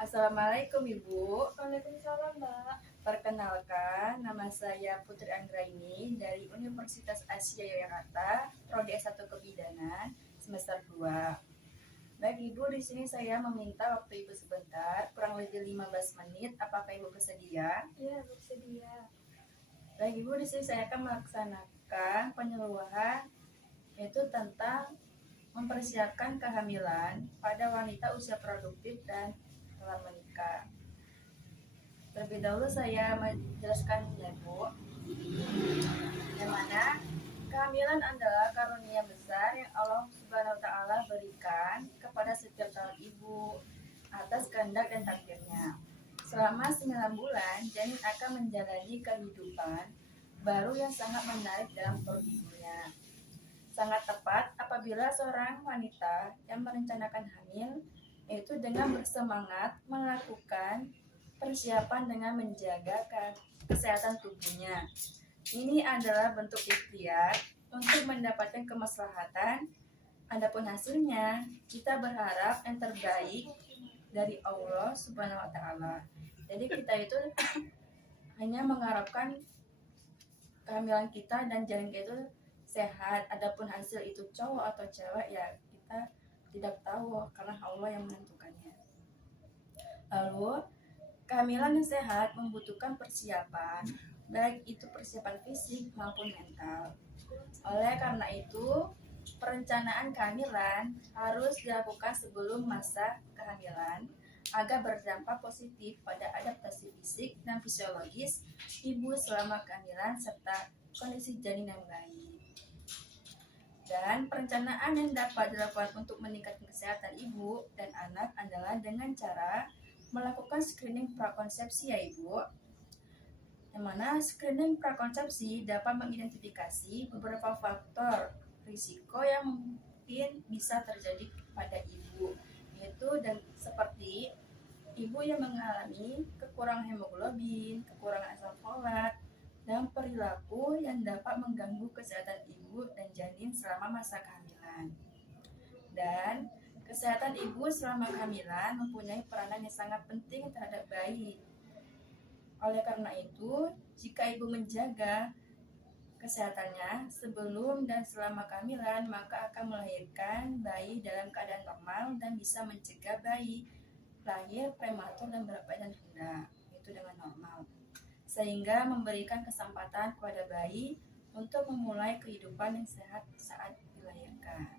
Assalamualaikum Ibu. Waalaikumsalam, Mbak. Perkenalkan, nama saya Putri Anggraini dari Universitas Asia Yogyakarta, Prodi S1 Kebidanan, semester 2. Baik Ibu, di sini saya meminta waktu Ibu sebentar, kurang lebih 15 menit. Apakah Ibu bersedia? Iya, bersedia. Baik Ibu, di sini saya akan melaksanakan penyuluhan yaitu tentang mempersiapkan kehamilan pada wanita usia produktif dan telah menikah. Terlebih dahulu saya menjelaskan ya Bu, yang mana kehamilan adalah karunia besar yang Allah Subhanahu wa Ta'ala berikan kepada setiap calon ibu atas kehendak dan takdirnya. Selama 9 bulan, janin akan menjalani kehidupan baru yang sangat menarik dalam perut ibunya. Sangat tepat apabila seorang wanita yang merencanakan hamil yaitu dengan bersemangat melakukan persiapan dengan menjaga kesehatan tubuhnya. Ini adalah bentuk ikhtiar untuk mendapatkan kemaslahatan. Adapun hasilnya, kita berharap yang terbaik dari Allah Subhanahu wa Ta'ala. Jadi kita itu hanya mengharapkan kehamilan kita dan janin kita itu sehat. Adapun hasil itu cowok atau cewek ya kita tidak tahu karena Allah yang menentukannya. Lalu kehamilan yang sehat membutuhkan persiapan, baik itu persiapan fisik maupun mental. Oleh karena itu, perencanaan kehamilan harus dilakukan sebelum masa kehamilan agar berdampak positif pada adaptasi fisik dan fisiologis ibu selama kehamilan serta kondisi janin yang baik. Dan perencanaan yang dapat dilakukan untuk meningkatkan kesehatan ibu dan anak adalah dengan cara melakukan screening prakonsepsi ya Ibu. Yang mana screening prakonsepsi dapat mengidentifikasi beberapa faktor risiko yang mungkin bisa terjadi pada ibu, yaitu dan seperti ibu yang mengalami kekurangan hemoglobin, kekurangan asam folat, dan perilaku yang dapat mengganggu kesehatan ibu dan janin selama masa kehamilan. Dan kesehatan ibu selama kehamilan mempunyai peranan yang sangat penting terhadap bayi. Oleh karena itu, jika ibu menjaga kesehatannya sebelum dan selama kehamilan, maka akan melahirkan bayi dalam keadaan normal dan bisa mencegah bayi lahir prematur dan berat badan rendah, itu dengan normal. Sehingga memberikan kesempatan kepada bayi untuk memulai kehidupan yang sehat saat dilahirkan.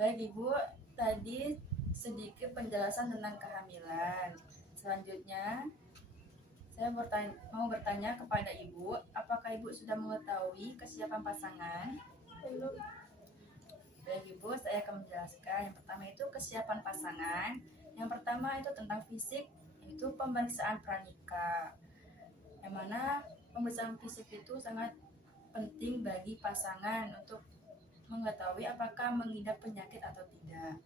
Baik Ibu, tadi sedikit penjelasan tentang kehamilan. Selanjutnya, saya mau bertanya kepada Ibu, apakah Ibu sudah mengetahui kesiapan pasangan? Belum. Baik Ibu, saya akan menjelaskan. Yang pertama itu kesiapan pasangan. Yang pertama itu tentang fisik, yaitu pemeriksaan pranikah. Yang mana pemeriksaan fisik itu sangat penting bagi pasangan untuk mengetahui apakah mengidap penyakit atau tidak.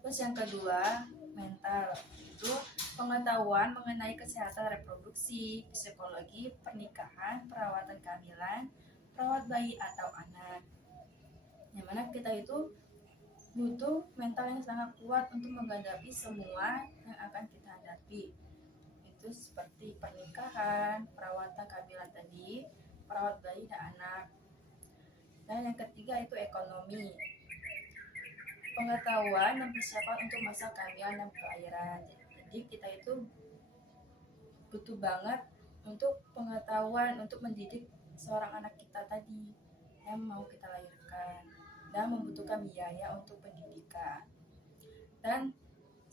Terus yang kedua, mental. Itu pengetahuan mengenai kesehatan reproduksi, psikologi, pernikahan, perawatan kehamilan, perawat bayi atau anak. Yang mana kita itu butuh mental yang sangat kuat untuk menghadapi semua yang akan kita hadapi. Itu seperti pernikahan, perawatan kehamilan tadi, perawat bayi dan anak. Dan yang ketiga itu ekonomi, pengetahuan dan persiapan untuk masa kehamilan dan kelahiran. Jadi kita itu butuh banget untuk pengetahuan untuk mendidik seorang anak kita tadi yang mau kita lahirkan dan membutuhkan biaya untuk pendidikan. Dan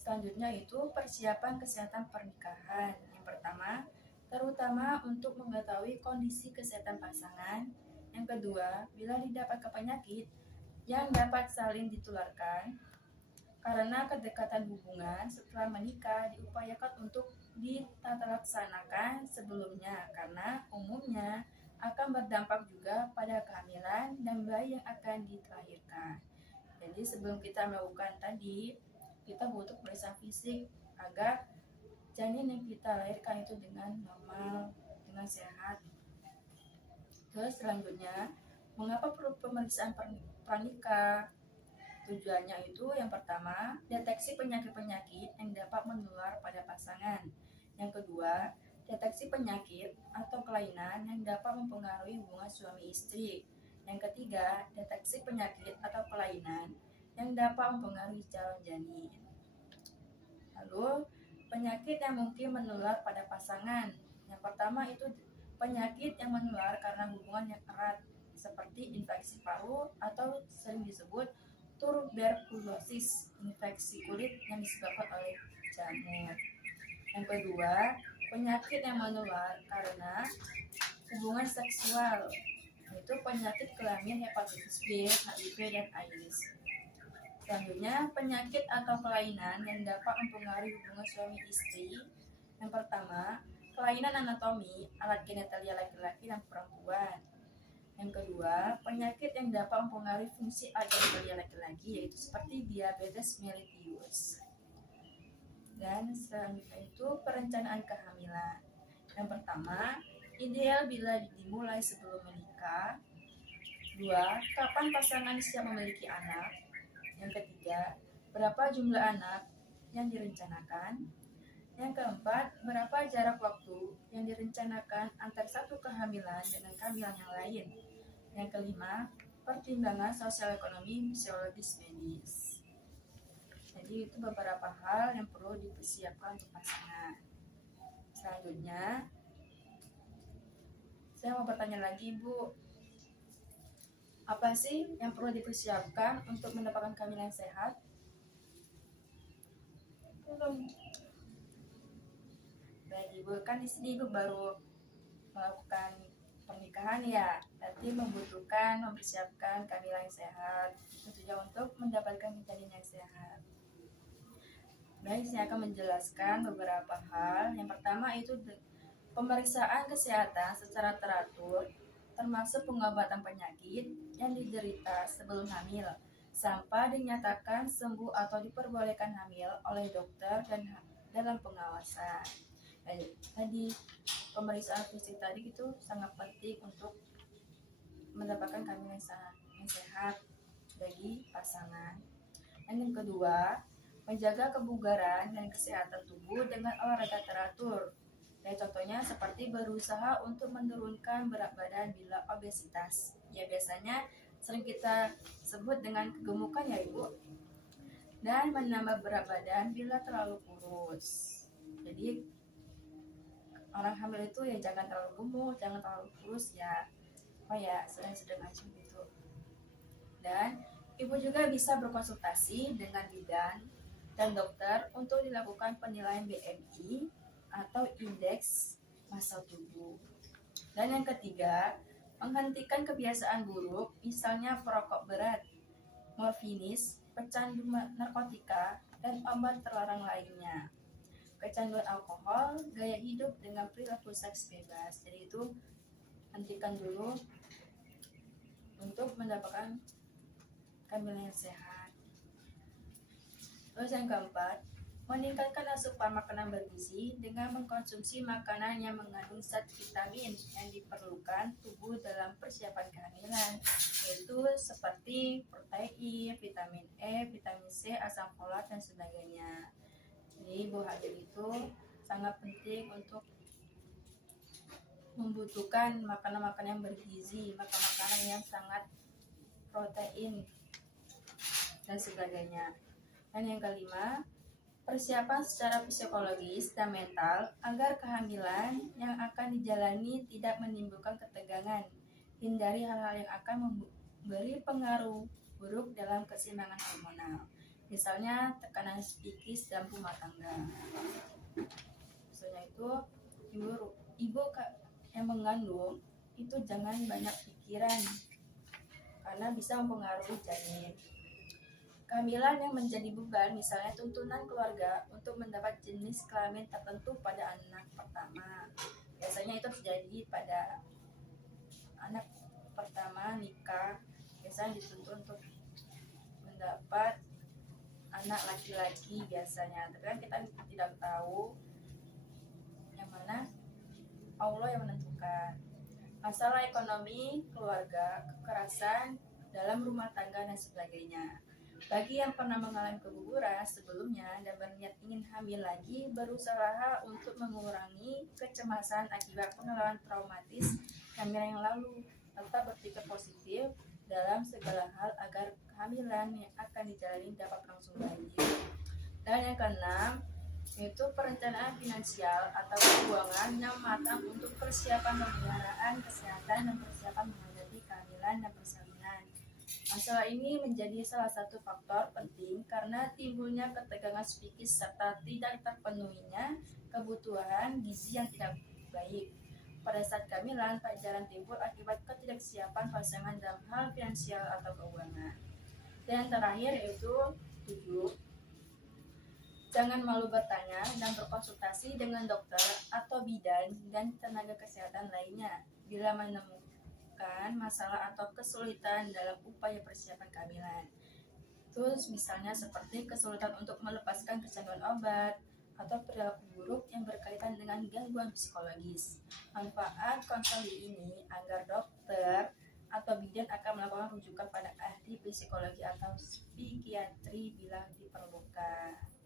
selanjutnya itu persiapan kesehatan pernikahan. Yang pertama, terutama untuk mengetahui kondisi kesehatan pasangan. Yang kedua, bila didapatkan penyakit yang dapat saling ditularkan, karena kedekatan hubungan setelah menikah diupayakan untuk ditata-laksanakan sebelumnya karena umumnya akan berdampak juga pada kehamilan dan bayi yang akan dilahirkan. Jadi sebelum kita melakukan tadi, kita butuh pemeriksaan fisik agar janin yang kita lahirkan itu dengan normal, dengan sehat. Terus selanjutnya, mengapa perlu pemeriksaan pranikah? Tujuannya itu yang pertama, deteksi penyakit-penyakit yang dapat menular pada pasangan. Yang kedua, deteksi penyakit atau kelainan yang dapat mempengaruhi hubungan suami istri. Yang ketiga, deteksi penyakit atau kelainan yang dapat mempengaruhi calon janin. Lalu, penyakit yang mungkin menular pada pasangan. Yang pertama itu penyakit yang menular karena hubungan yang erat, seperti infeksi paru atau sering disebut tuberkulosis, infeksi kulit yang disebabkan oleh jamur. Yang kedua, penyakit yang menular karena hubungan seksual, yaitu penyakit kelamin hepatitis B, HIV, dan AIDS. Selanjutnya, penyakit atau kelainan yang dapat mempengaruhi hubungan suami istri. Yang pertama, kelainan anatomi, alat genitalia laki-laki dan perempuan. Yang kedua, penyakit yang dapat mempengaruhi fungsi alat genitalia laki-laki, yaitu seperti diabetes mellitus. Dan selanjutnya itu perencanaan kehamilan. Yang pertama, ideal bila dimulai sebelum menikah. Dua, kapan pasangan siap memiliki anak. Yang ketiga, berapa jumlah anak yang direncanakan. Yang keempat, berapa jarak waktu yang direncanakan antara satu kehamilan dengan kehamilan yang lain. Yang kelima, pertimbangan sosial ekonomi, psikologis, medis. Jadi itu beberapa hal yang perlu dipersiapkan untuk pasangan. Selanjutnya, saya mau bertanya lagi, Bu. Apa sih yang perlu dipersiapkan untuk mendapatkan kehamilan sehat? Baik, Ibu, kan di sini Ibu baru melakukan pernikahan ya, berarti mempersiapkan kehamilan yang sehat, tentunya untuk mendapatkan kejadian yang sehat. Baik, saya akan menjelaskan beberapa hal. Yang pertama itu pemeriksaan kesehatan secara teratur, termasuk pengobatan penyakit yang diderita sebelum hamil, sampai dinyatakan sembuh atau diperbolehkan hamil oleh dokter dan dalam pengawasan. Tadi pemeriksaan fisik tadi itu sangat penting untuk mendapatkan kehamilan yang sehat bagi pasangan. Dan yang kedua, menjaga kebugaran dan kesehatan tubuh dengan olahraga teratur. Ya, contohnya seperti berusaha untuk menurunkan berat badan bila obesitas. Ya, biasanya sering kita sebut dengan kegemukan ya, Ibu. Dan menambah berat badan bila terlalu kurus. Jadi orang hamil itu ya jangan terlalu gemuk, jangan terlalu kurus ya. Sedang-sedang aja gitu. Dan Ibu juga bisa berkonsultasi dengan bidan dan dokter untuk dilakukan penilaian BMI atau indeks massa tubuh. Dan yang ketiga, menghentikan kebiasaan buruk, misalnya perokok berat, morfinis, pecandu narkotika, dan obat terlarang lainnya. Kecanduan alkohol, gaya hidup dengan perilaku seks bebas. Jadi itu hentikan dulu untuk mendapatkan kehamilan yang sehat. Terus yang keempat, meningkatkan asupan makanan bergizi dengan mengkonsumsi makanan yang mengandung zat vitamin yang diperlukan tubuh dalam persiapan kehamilan, yaitu seperti protein, vitamin E, vitamin C, asam folat, dan sebagainya. Jadi ibu hamil itu sangat penting untuk membutuhkan makanan-makanan yang bergizi, makanan-makanan yang sangat protein, dan sebagainya. Dan yang kelima, persiapan secara psikologis dan mental agar kehamilan yang akan dijalani tidak menimbulkan ketegangan. Hindari hal-hal yang akan memberi pengaruh buruk dalam keseimbangan hormonal. Misalnya tekanan psikis dan rumah tangga. Misalnya itu ibu yang mengandung itu jangan banyak pikiran karena bisa mempengaruhi janin. Kehamilan yang menjadi beban, misalnya tuntunan keluarga untuk mendapat jenis kelamin tertentu pada anak pertama. Biasanya itu terjadi pada anak pertama nikah, biasanya dituntut untuk mendapat anak laki-laki biasanya. Tapi kan kita tidak tahu yang mana Allah yang menentukan. Masalah ekonomi, keluarga, kekerasan dalam rumah tangga, dan sebagainya. Bagi yang pernah mengalami keguguran sebelumnya dan berniat ingin hamil lagi, berusaha untuk mengurangi kecemasan akibat pengalaman traumatis kehamilan yang lalu. Tetap berpikir positif dalam segala hal agar kehamilan yang akan dijalani dapat berlangsung baik. Dan yang keenam, yaitu perencanaan finansial atau keuangan yang matang untuk persiapan pemeliharaan kesehatan dan persiapan menghadapi kehamilan dan persalinan. Masalah ini menjadi salah satu faktor penting karena timbulnya ketegangan psikis serta tidak terpenuhinya kebutuhan gizi yang tidak baik. Pada saat kehamilan, jalan timbul akibat ketidaksiapan pasangan dalam hal finansial atau keuangan. Dan terakhir yaitu 7. Jangan malu bertanya dan berkonsultasi dengan dokter atau bidan dan tenaga kesehatan lainnya bila menemukan masalah atau kesulitan dalam upaya persiapan kehamilan. Terus misalnya seperti kesulitan untuk melepaskan kecanduan obat atau perilaku buruk yang berkaitan dengan gangguan psikologis. Manfaat konseling ini agar dokter atau bidan akan melakukan rujukan pada ahli psikologi atau psikiatri bila diperlukan.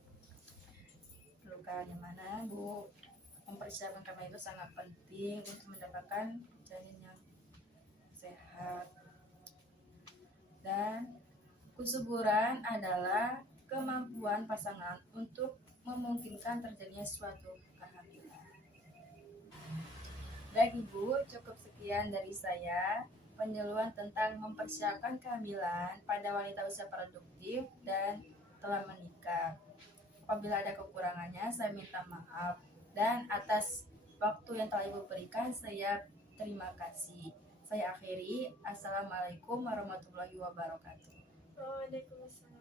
Yang mana Bu, mempersiapkan kehamilan itu sangat penting untuk mendapatkan janin yang sehat. Dan kesuburan adalah kemampuan pasangan untuk memungkinkan terjadinya suatu kehamilan. Baik Ibu, cukup sekian dari saya penyuluhan tentang mempersiapkan kehamilan pada wanita usia produktif dan telah menikah. Apabila ada kekurangannya, saya minta maaf. Dan atas waktu yang telah Ibu berikan, saya terima kasih. Saya akhiri. Assalamualaikum warahmatullahi wabarakatuh. Waalaikumsalam.